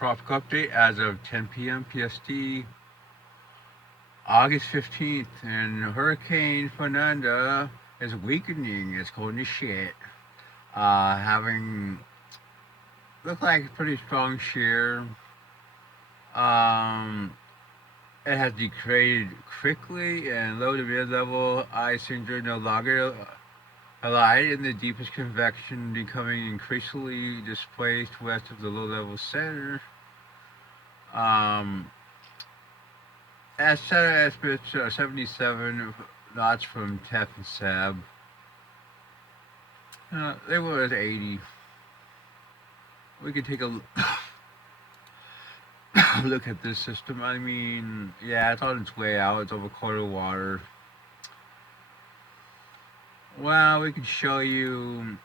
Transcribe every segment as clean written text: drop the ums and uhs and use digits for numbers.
Tropic update as of 10 p.m. PST, August 15th, and Hurricane Fernanda is weakening. It's going to shit. Having looked like a pretty strong shear. Um, it has degraded quickly, and low to mid level ice injury no longer allied in the deepest convection, becoming increasingly displaced west of the low level center. Um, As center estimates 77 knots from Tef and Sab. They were at 80. We could take a look at this system. I mean, yeah, it's on its way out. It's over quarter water. Well, we could show you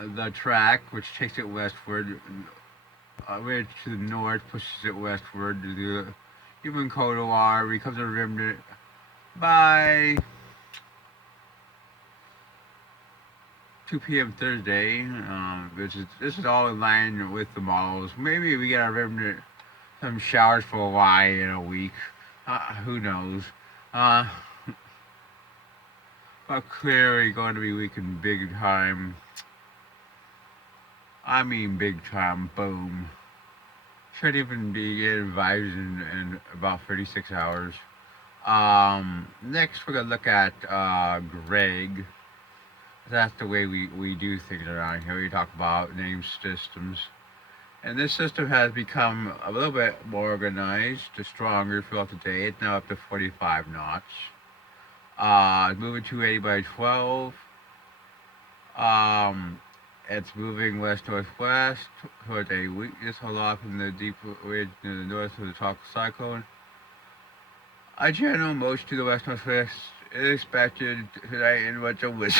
the track, which takes it westward. Way to the north, pushes it westward to the even quarter water. Becomes a remnant by 2 p.m. Thursday. This is all in line with the models. Maybe we get a remnant some showers for Hawaii in a week. Who knows? Uh, but clearly going to be weakened big time. I mean big time. Boom. Should even be getting vibes in about 36 hours. Next we're gonna look at Greg. That's the way we do things around here. We talk about name systems. And this system has become a little bit more organized, stronger throughout the day. It's now up to 45 knots. It's moving 280 by 12. It's moving west northwest towards a weakness hold off in the deep ridge near the north of the tropical cyclone. A general motion to the west northwest is expected tonight in much of which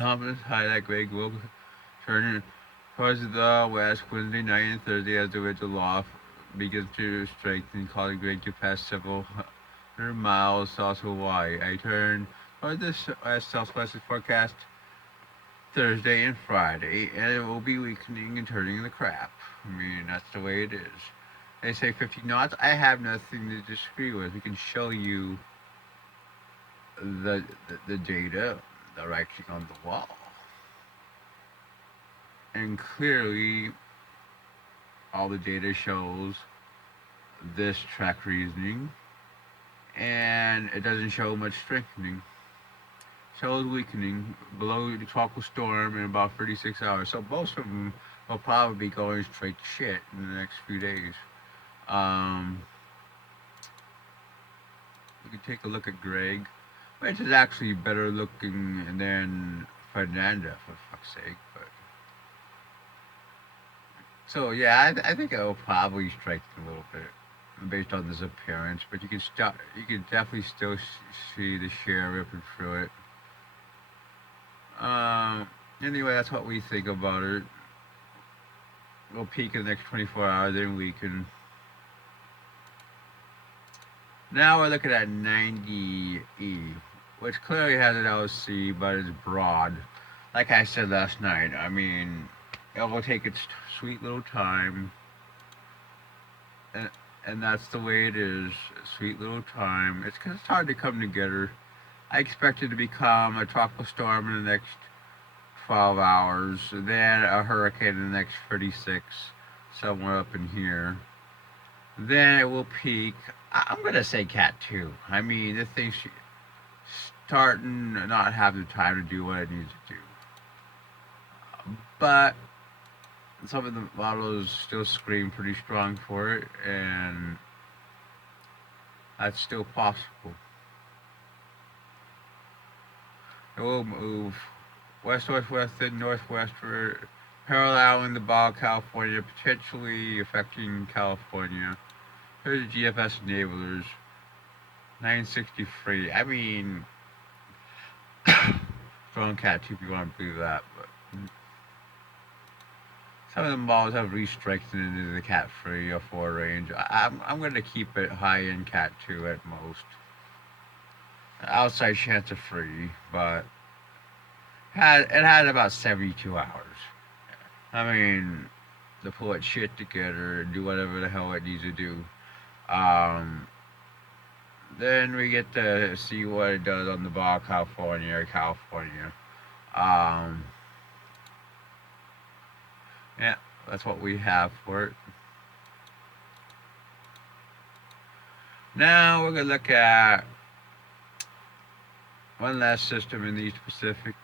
ominous highlight Greg will turn towards the west Wednesday night and Thursday as the ridge aloft begins to strengthen, causing Greg to pass several hundred miles south of Hawaii. A turn towards the west southwest is forecast Thursday and Friday, and it will be weakening and turning the crap. I mean, that's the way it is. They say 50 knots. I have nothing to disagree with. We can show you the data, the writing on the wall. And clearly, all the data shows this track reasoning, and it doesn't show much strengthening. Shows weakening below the tropical storm in about 36 hours. So most of them will probably be going straight to shit in the next few days. We can take a look at Greg, which is actually better looking than Fernanda, for fuck's sake. But so yeah, I think it will probably strengthen a little bit based on this appearance. But you can definitely still see the share ripping through it. Anyway, that's what we think about it. We'll peak in the next 24 hours, then we can. Now we're looking at 90E, which clearly has an LC, but it's broad. Like I said last night, I mean, it will take its sweet little time, and that's the way it is. Sweet little time. It's because it's hard to come together. I expect it to become a tropical storm in the next 12 hours, then a hurricane in the next 36, somewhere up in here. Then it will peak. I'm going to say Cat 2. I mean, this thing's starting to not have the time to do what it needs to do. But some of the models still scream pretty strong for it, and that's still possible. It will move west-northwest and northwestward, paralleling the Baja California, potentially affecting California. Here's the GFS enablers. 963. I mean, strong Cat 2 if you want to believe that, but some of the models have re-strengthened into the Cat 3 or 4 range. I'm going to keep it high in Cat 2 at most. Outside chance of 3, but it had about 72 hours. I mean, to pull its shit together and do whatever the hell it needs to do. Um, then we get to see what it does on the Baja California. Um, yeah, that's what we have for it. Now we're gonna look at one last system in the East Pacific,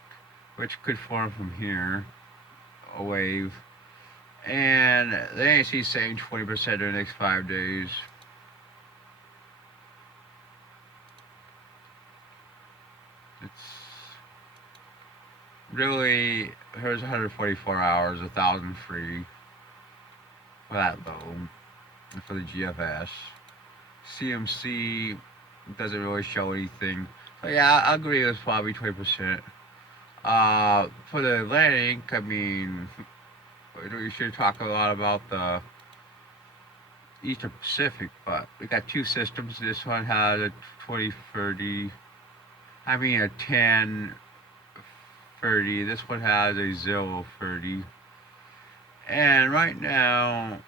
which could form from here, a wave. And the ANC is saying 20% in the next 5 days. It's really, here's 144 hours, 1,000 free for that though, for the GFS. CMC doesn't really show anything. So yeah, I agree it's probably 20%. For the Atlantic, I mean, we should talk a lot about the Eastern Pacific, but we got two systems. This one has a 2030, I mean a 1030. This one has a 030. And right now,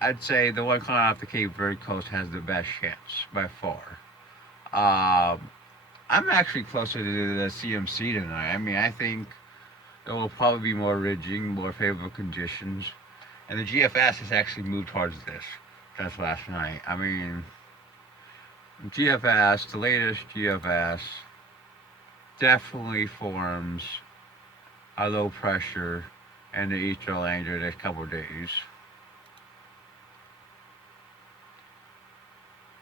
I'd say the one coming off the Cape Verde coast has the best chance by far. Um, I'm actually closer to the CMC tonight. I mean, I think there will probably be more ridging, more favorable conditions. And the GFS has actually moved towards this. That's last night. I mean, GFS, the latest GFS, definitely forms a low pressure in the Eastern Atlantic the next couple of days.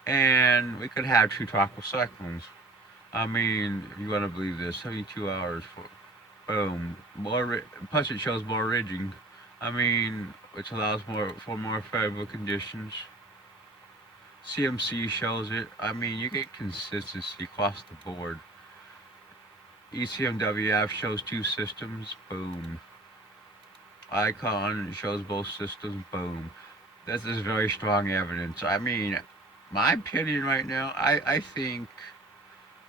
And we could have two tropical cyclones. I mean, if you want to believe this, 72 hours for boom. Plus, it shows more ridging. I mean, which allows more favorable conditions. CMC shows it. I mean, you get consistency across the board. ECMWF shows two systems. Boom. Icon shows both systems. Boom. This is very strong evidence. I mean, my opinion right now, I think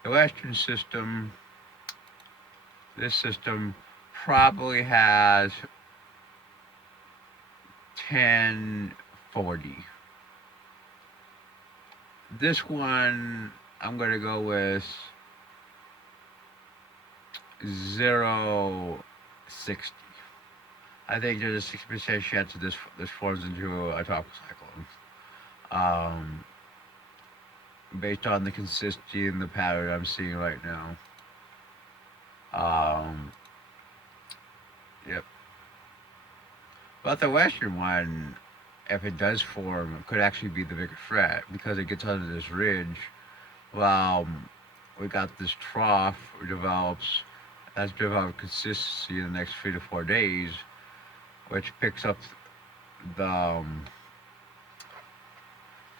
the Western system, this system, probably has 1040. This one, I'm going to go with 060. I think there's a 60% chance that this forms into a tropical cyclone. Um, Based on the consistency and the pattern I'm seeing right now. Um, yep. But the western one, if it does form, could actually be the bigger threat because it gets under this ridge. Well, we got this trough develops, that's developed consistency in the next 3 to 4 days, which picks up the um,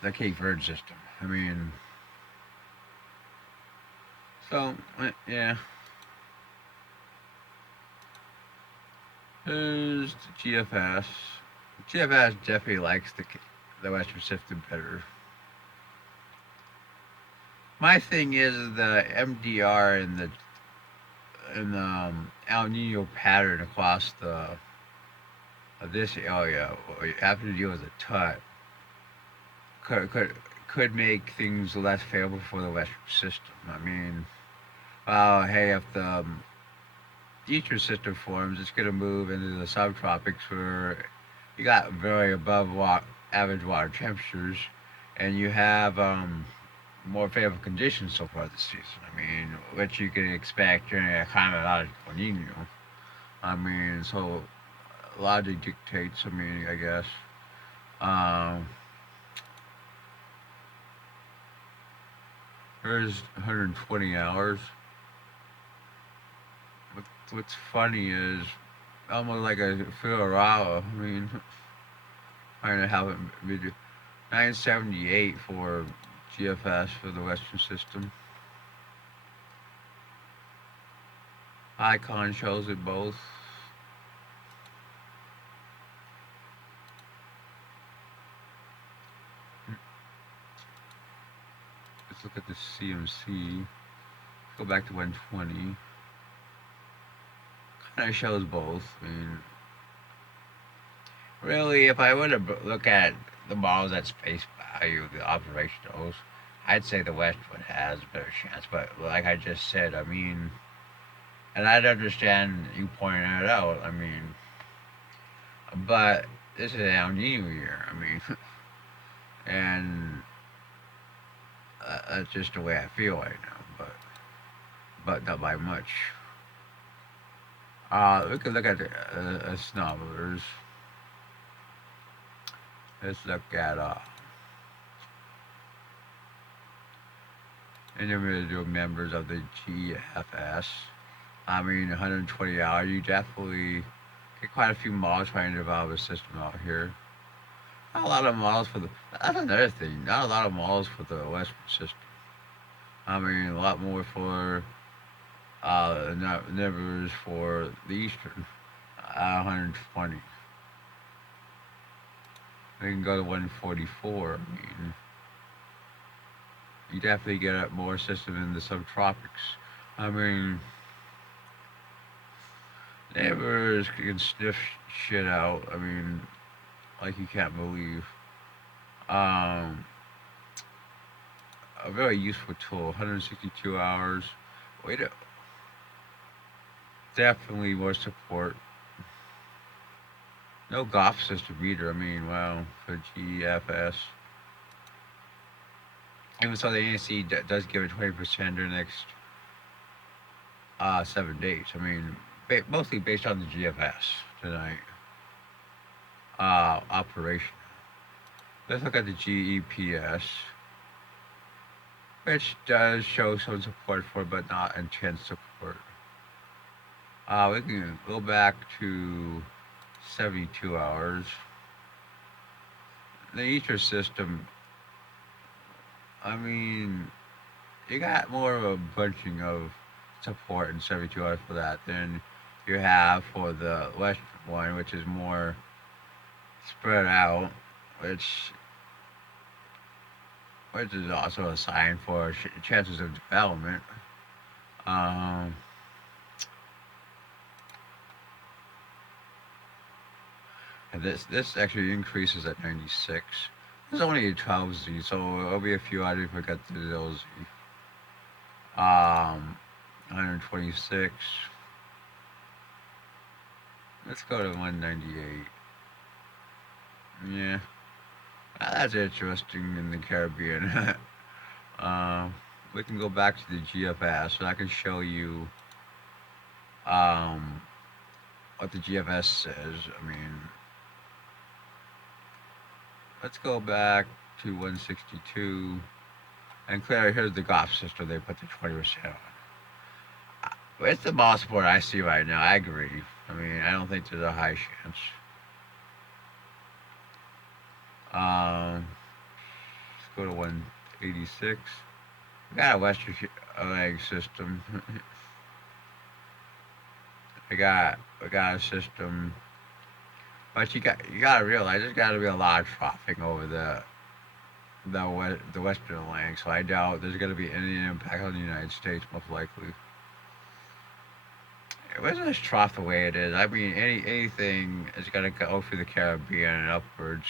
the Cape Verde system. I mean, so yeah. Here's the GFS. GFS definitely likes the Western system better. My thing is the MDR and the El Nino pattern across the this area. You have to deal with a tut. Could make things less favorable for the Western system. I mean, hey, if the Eastern system forms, it's going to move into the subtropics where you got very average water temperatures, and you have more favorable conditions so far this season. I mean, what you can expect during a climate like El Nino. I mean, so logic dictates. I mean, I guess. Um, There's 120 hours. What's funny is almost like a Fiorawa. I mean, I don't know how it be 978 for GFS for the Western system. Icon shows it both. Let's look at the CMC. Go back to 120. Kind of shows both. I mean, Really, if I were to look at the models at space value, the operationals, I'd say the Westwood has a better chance. But like I just said, I mean, and I'd understand you pointing it out. I mean, but this is an El Nino year. I mean, and that's just the way I feel right now. But not by much. We could look at the snubbers. Let's look at individual members of the GFS. I mean, 120 hours. You definitely get quite a few models trying to develop a system out here. Not a lot of models for the. That's another thing. Not a lot of models for the Western system. I mean, a lot more for numbers for the Eastern. 120. We can go to 144. I mean, you definitely get a more system in the subtropics. I mean, neighbors can sniff shit out. I mean, like you can't believe. Um, a very useful tool. 162 hours. Wait, definitely more support. No golf system either. I mean, wow, for GFS. Even so, the ANC does give it 20% in the next 7 days. I mean, mostly based on the GFS tonight operation. Let's look at the GEPS, which does show some support for it, but not intense support. We can go back to 72 hours. The Ether system, I mean, you got more of a bunching of support in 72 hours for that than you have for the Western one, which is more spread out, which which is also a sign for chances of development. Um, and this actually increases at 96. There's only a 12Z, so it'll be a few out if we get to those. 126. Let's go to 198. Yeah, that's interesting in the Caribbean. um, we can go back to the GFS, and I can show you um, what the GFS says. I mean, let's go back to 162. And clearly, here's the golf system they put the 20% on. It's the ball sport I see right now. I agree. I mean, I don't think there's a high chance. Let's go to 186. We got a Western leg system. we got a system, but you gotta realize there's got to be a lot of traffic over the Western leg. So I doubt there's gonna be any impact on the United States. Most likely. It wasn't this trough the way it is. I mean, anything is gonna go through the Caribbean and upwards,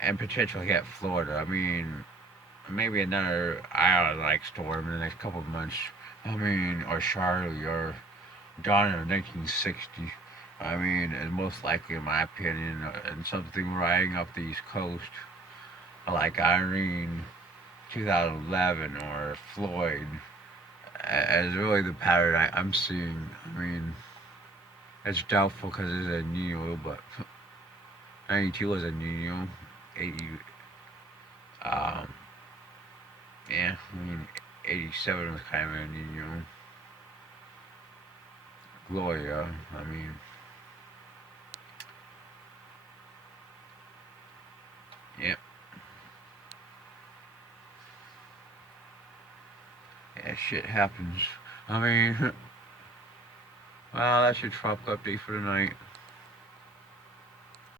and potentially hit Florida. I mean, maybe another island-like storm in the next couple of months. I mean, or Charlie, or Donna in 1960. I mean, is most likely, in my opinion, and something riding up the East Coast, like Irene, 2011, or Floyd, as really the pattern I'm seeing. I mean, it's doubtful because it's a Nino, but 92 was a Nino. 80, um, yeah, I mean, 87 was kind of a Nino. Gloria, I mean, yeah, yeah, shit happens. I mean, well, that's your trop update for tonight.